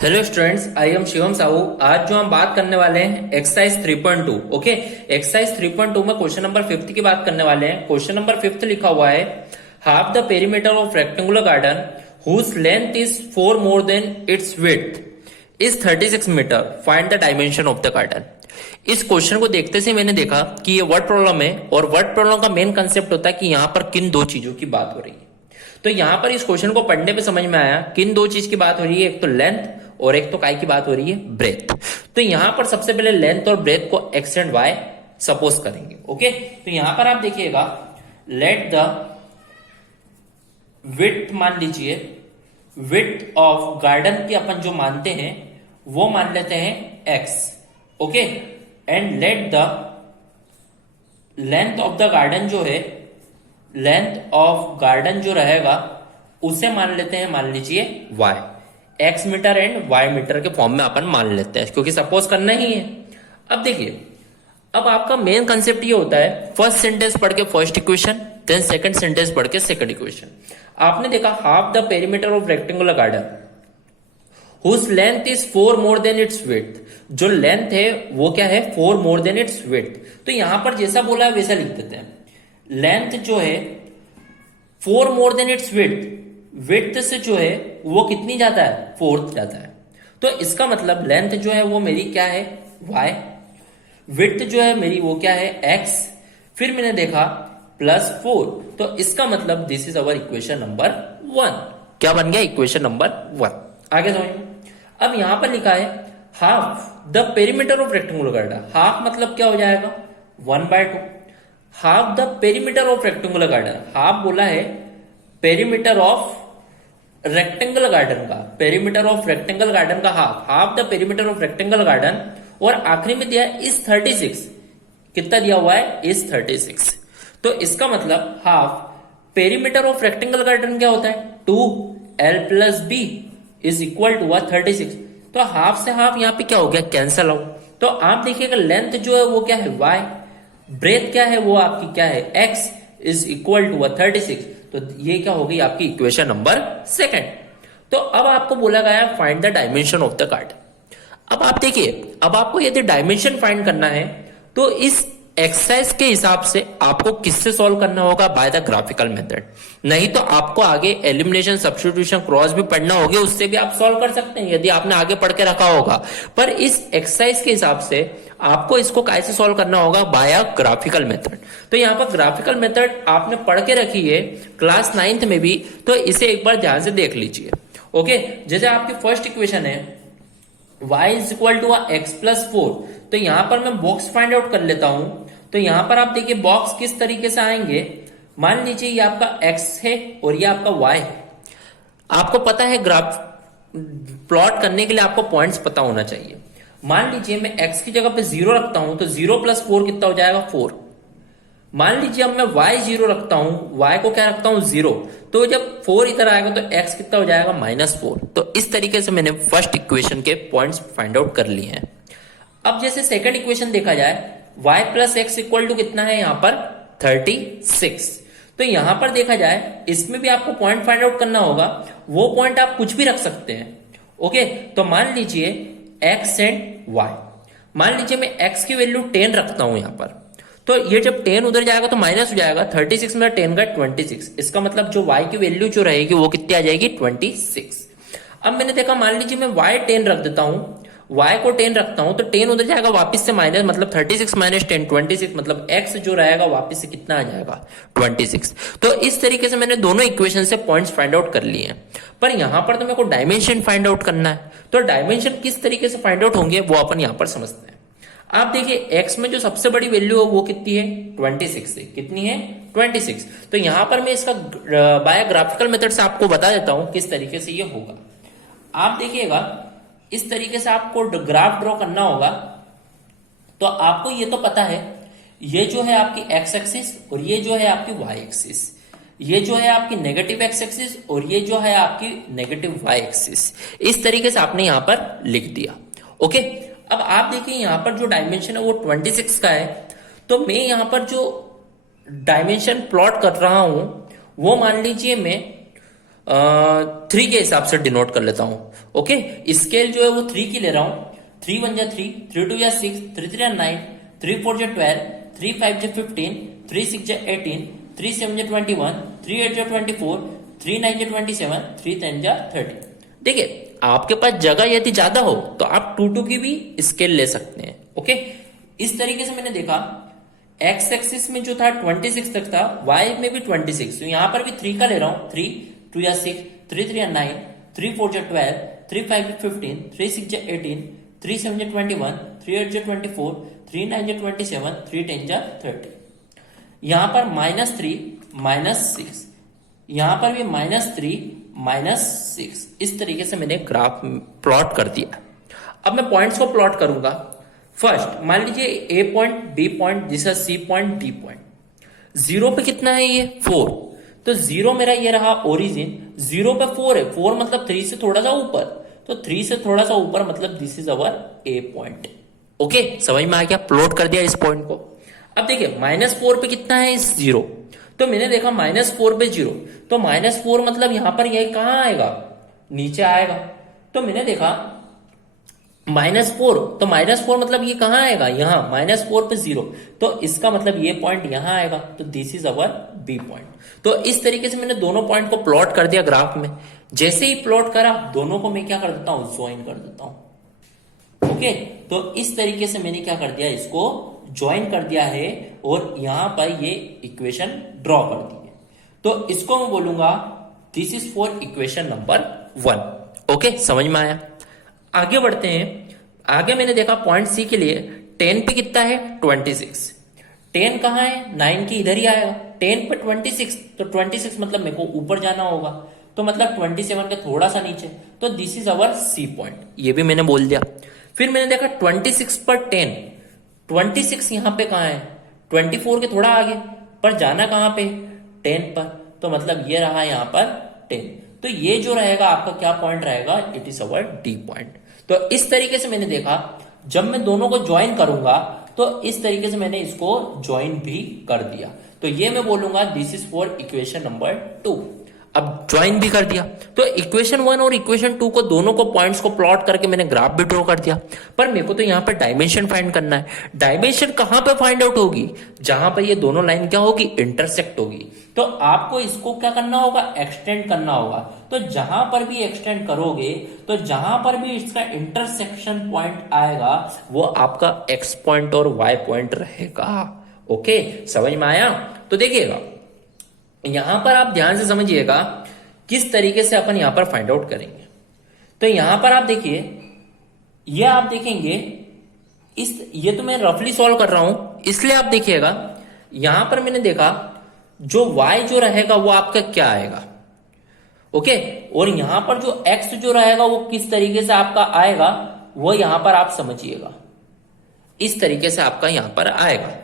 Hello students, I am Shivam Sahu. आज जो हम बात करने वाले हैं एक्सरसाइज 3.2। ओके, एक्सरसाइज 3.2 में क्वेश्चन नंबर 5 की बात करने वाले हैं। क्वेश्चन नंबर 5 लिखा हुआ है, half the perimeter of rectangular garden whose length is 4 more than its width is 36 metre, find the dimension of the garden. इस क्वेश्चन को देखते से मैंने देखा कि ये वर्ड प्रॉब्लम है और वर्ड प्रॉब्लम का मेन कंसेप्ट होता है कि यहाँ पर किन दो चीजों की बात हो रही है। तो यहां पर इस क्वेश्चन को पढ़ने पे समझ में आया किन दो चीज की बात हो रही है, एक तो लेंथ और एक तो काय की बात हो रही है, ब्रेथ। तो यहां पर सबसे पहले लेंथ और ब्रेथ को एक्स एंड वाई सपोज करेंगे। ओके, तो यहां पर आप देखिएगा, लेट द विड्थ मान लीजिए, विड्थ ऑफ गार्डन की अपन जो मानते हैं वो मान लेते हैं x. Okay, and let the length of the garden जो है, लेंथ ऑफ गार्डन जो रहेगा उसे मान लेते हैं, मान लीजिए y। x metre and y metre के फॉर्म में अपन मान लेते हैं क्योंकि सपोज करना ही है। अब देखिए, अब आपका मेन कंसेप्ट ये होता है, फर्स्ट सेंटेंस पढ़ के first equation, then second sentence पढ़ के सेकंड इक्वेशन। आपने देखा half the perimeter of rectangular garden whose length is 4 more than its width. जो लेंथ है वो क्या है, 4 मोर देन इट्स विड्थ। तो यहां पर जैसा बोला है वैसा लिख देते हैं। लेंथ जो है 4 more than its width, width से जो है वो कितनी जाता है, 4 जाता है। तो इसका मतलब लेंथ जो है वो मेरी क्या है, y, विड्थ जो है मेरी वो क्या है, x। फिर मैंने देखा +4, तो इसका मतलब this is our equation number 1। क्या बन गया, इक्वेशन नंबर 1। आगे समझिए, अब यहां पर लिखा है half the perimeter of rectangular garden. Half मतलब क्या हो जाएगा, 1/2। Half the perimeter of rectangular garden, half बोला है पेरीमीटर ऑफ रेक्टेंगल गार्डन का, पेरीमीटर ऑफ रेक्टेंगल गार्डन का half, half the perimeter of rectangle garden. और आखिरी में दिया है इस 36, कितना दिया हुआ है, इस 36। तो इसका मतलब half perimeter of rectangle garden क्या होता है, 2l+b इज इक्वल टू 36। तो हाफ से हाफ यहाँ पे क्या हो गया, कैंसल आउट। तो आप देखिएगा लेंथ जो है वो क्या है, y, ब्रेथ क्या है वो आपकी क्या है, x इज इक्वल टू 36। तो ये क्या होगी आपकी इक्वेशन नंबर 2। तो अब आपको बोला गया है find the dimension of the garden. अब आप देखिए, अब आपको यदि डायमेंशन फाइंड करना है तो इस एक्सरसाइज के हिसाब से आपको किससे सॉल्व करना होगा, बाय द ग्राफिकल मेथड। नहीं तो आपको आगे एलिमिनेशन, सब्स्टिट्यूशन, क्रॉस भी पढ़ना होगा, उससे भी आप सॉल्व कर सकते हैं यदि आपने आगे पढ़ के रखा होगा। पर इस एक्सरसाइज के हिसाब से आपको इसको कैसे सॉल्व करना होगा, बाय ग्राफिकल मेथड। तो यहाँ पर ग्राफिकल मेथड आपने पढ़ के रखी है क्लास 9th में भी, तो इसे एक बार ध्यान से देख लीजिए। ओके, जैसे आपकी फर्स्ट इक्वेशन है y is equal to x+4। तो यहां पर मैं बॉक्स फाइंड आउट कर लेता हूं। तो यहां पर आप देखिए बॉक्स किस तरीके से आएंगे, मान लीजिए ये आपका x है और ये आपका y है। आपको पता है ग्राफ प्लॉट करने के लिए आपको पॉइंट्स पता होना चाहिए। मान लीजिए मैं x की जगह पे 0 रखता हूं तो 0+4 कितना हो जाएगा, 4। मान लीजिए अब मैं y0 रखता हूं, y को क्या रखता हूं, 0। तो जब 4 इधर आएगा तो x कितना हो जाएगा, -4। तो इस तरीके से मैंने फर्स्ट इक्वेशन के पॉइंट्स फाइंड आउट कर लिए हैं। अब जैसे सेकंड इक्वेशन देखा जाए, y + x इक्वल टू कितना है यहाँ पर, 36। तो यहां पर देखा जाए इसमें भी आपको पॉइंट फाइंड आउट करना होगा। वो पॉइंट आप कुछ भी रख सकते हैं। ओके, तो मान लीजिए x एंड y, मान लीजिए मैं x की वैल्यू 10 रखता हूं यहां पर। तो ये जब 10 उधर जाएगा तो माइनस हो जाएगा, 36 में 10 का 26। इसका मतलब जो y की वैल्यू जो रहेगी वो कितनी आ जाएगी, 26। अब मैंने देखा, मान लीजिए मैं y 10 रख देता हूं, y को 10 रखता हूं तो 10 उधर जाएगा वापस से माइनस, मतलब 36 - 10 26, मतलब x जो रहेगा वापस से कितना आ जाएगा, 26। तो इस तरीके से मैंने दोनों इक्वेशन से पॉइंट्स फाइंड आउट कर लिए हैं। पर यहां पर तो मेरे को डायमेंशन फाइंड आउट करना है। तो डायमेंशन किस तरीके से फाइंड आउट होंगे वो अपन यहां पर समझते हैं। आप देखिए x में जो सबसे बड़ी वैल्यू है वो कितनी है, 26 है। कितनी है, 26। तो यहां पर मैं इसका बाय ग्राफिकल मेथड से आपको बता देता हूं किस तरीके से ये होगा। आप देखिएगा इस तरीके से आपको ग्राफ ड्रॉ करना होगा। तो आपको ये तो पता है, ये जो है आपकी x एक्सिस और ये जो है आपकी y एक्सिस, ये जो है आपकी नेगेटिव x एक्सिस और ये जो है आपकी नेगेटिव y एक्सिस। इस तरीके से आपने यहां पर लिख दिया। ओके, अब आप देखिए यहां पर जो डायमेंशन है वो 26 का है। तो मैं यहां पर जो डायमेंशन प्लॉट कर रहा हूं वो मान लीजिए मैं 3 के हिसाब से डिनोट कर लेता हूं। ओके, स्केल जो है वो 3 की ले रहा हूं। 3 1 जा 3, 3 2 जा 6, 3 3 जा 9, 3 4 जा 12, 3 5 जा 15, 3 6 जा 18, 3 7 जा 21, 3 8 जा 24, 3 9 जा 27, 3 10 जा 30। देखिए, आपके पास जगह यदि ज्यादा हो तो आप 2 2 की भी स्केल ले सकते हैं। ओके, इस तरीके से मैंने देखा एक्स एक्सिस में जो था 26 तक था, वाई में भी 26, तो यहां पर भी 3 का ले रहा हूं। 3 2 या 6, 3 3 या 9, 3 4 जा 12, 3 5 जा 15, 3 6 जा 18, 3 7 जा 21, 3 8 जा 24, 3 9 जा 27, 3 10 जा 30। यहां पर -3 -6, यहां पर भी -3 -6, इस तरीके से मैंने ग्राफ प्लॉट कर दिया। अब मैं पॉइंट्स को प्लॉट करूंगा। फर्स्ट मान लीजिए A point, B point, this C point, D point. 0 पे कितना है ये 4, तो 0 मेरा ये रहा ओरिजिन। 0 पे 4 है, 4 मतलब 3 से थोड़ा सा ऊपर, तो 3 से थोड़ा सा ऊपर मतलब this is our A point. Okay, समझ में आ गया, प्लॉट कर दिया इस पॉइंट को। अब देखिए -4 पे कितना है 0, तो मैंने देखा -4 पे 0, तो -4 मतलब यहां पर ये कहां आएगा, नीचे आएगा। तो मैंने देखा -4, तो -4 मतलब ये कहां आएगा, यहां। -4 पे 0, तो इसका मतलब ये पॉइंट यहां आएगा, तो this is our B point. तो इस तरीके से मैंने दोनों पॉइंट को प्लॉट कर दिया ग्राफ में। जैसे ही प्लॉट करा, दोनों को मैं क्या कर देता हूं, ज्वाइन कर देता हूं। ओके, तो इस तरीके से मैंने क्या कर दिया, इसको ज्वाइन कर दिया है और यहां पर ये इक्वेशन ड्रॉ कर दी है। तो इसको मैं बोलूंगा this is for equation number 1। Okay, समझ में आया। आगे बढ़ते हैं। आगे मैंने देखा पॉइंट सी के लिए 10 पे कितना है 26। 10 कहां है, 9 की इधर ही आएगा। 10 पे 26, तो 26 मतलब मेरे को ऊपर जाना होगा, तो मतलब 27 के थोड़ा सा नीचे, तो this is our C point, ये भी मैंने बोल दिया। फिर मैंने देखा 26 पर 10, 26 यहां पे कहां है, 24 के थोड़ा आगे, पर जाना कहां पे 10 पर, तो मतलब ये रहा यहां पर 10। तो ये जो रहेगा आपका क्या पॉइंट रहेगा, it is our D point. तो इस तरीके से मैंने देखा, जब मैं दोनों को ज्वाइन करूंगा तो इस तरीके से मैंने इसको ज्वाइन भी कर दिया। तो ये मैं बोलूंगा this is for equation number 2। अब ज्वाइन भी कर दिया, तो इक्वेशन 1 और इक्वेशन 2 को, दोनों को पॉइंट्स को प्लॉट करके मैंने ग्राफ भी ड्रॉ कर दिया। पर मेरे को तो यहां पर डायमेंशन फाइंड करना है। डायमेंशन कहां पे फाइंड आउट होगी, जहां पर ये दोनों लाइन क्या होगी, इंटरसेक्ट होगी। तो आपको इसको क्या करना होगा, एक्सटेंड करना होगा। तो जहां पर भी एक्सटेंड करोगे, तो जहां पर भी इसका इंटरसेक्शन पॉइंट आएगा, वो आपका एक्स पॉइंट और वाई पॉइंट रहेगा। ओके, समझ में आया। तो देखिएगा, यहां पर आप ध्यान से समझिएगा किस तरीके से अपन यहां पर फाइंड आउट करेंगे। तो यहां पर आप देखिए, ये आप देखेंगे, ये तो मैं रफली सॉल्व कर रहा हूं, इसलिए आप देखिएगा यहां पर मैंने देखा जो y जो रहेगा वो आपका क्या आएगा। ओके, और यहां पर जो x जो रहेगा वो किस तरीके से आपका आएगा, वो यहां पर आप समझिएगा, इस तरीके से आपका यहां पर आएगा।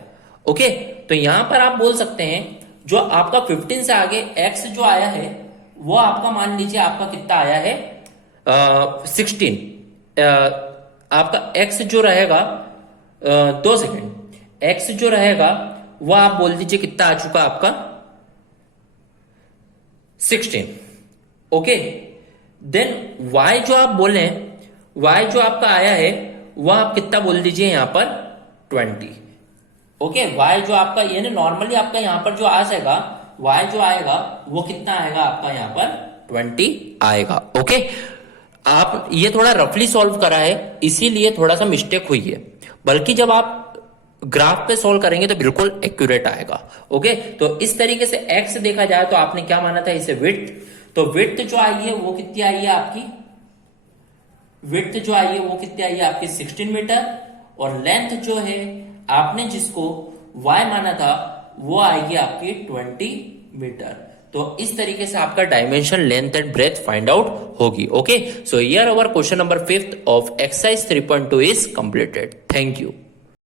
ओके, तो यहां पर आप बोल सकते हैं जो आपका 15 से आगे x जो आया है, वो आपका मान लीजिए आपका कितना आया है 16। आपका x जो रहेगा 2 सेकेंड, x जो रहेगा वो आप बोल दीजिए कितना आ चुका आपका 16। ओके, देन y जो आप बोले, y जो आपका आया है वो आप कितना बोल दीजिए यहां पर 20। ओके, y जो आपका यानी नॉर्मली आपका यहां पर जो आ जाएगा, y जो आएगा वो कितना आएगा आपका यहां पर 20 आएगा। ओके, आप ये थोड़ा रफली सॉल्व करा है, इसीलिए थोड़ा सा मिस्टेक हुई है, बल्कि जब आप ग्राफ पे सॉल्व करेंगे तो बिल्कुल एक्यूरेट आएगा। ओके, तो इस तरीके से x देखा जाए तो आपने क्या माना था इसे विड्थ, तो विड्थ जो आई है वो कितनी आई है आपकी, विड्थ जो आई है वो कितनी आई है आपकी 16 मीटर, और लेंथ जो है आपने जिसको y माना था वो आएगी आपकी 20 मीटर। तो इस तरीके से आपका dimension, length and breadth find out होगी। Okay, so here our question number 5 of exercise 3.2 is completed. Thank you.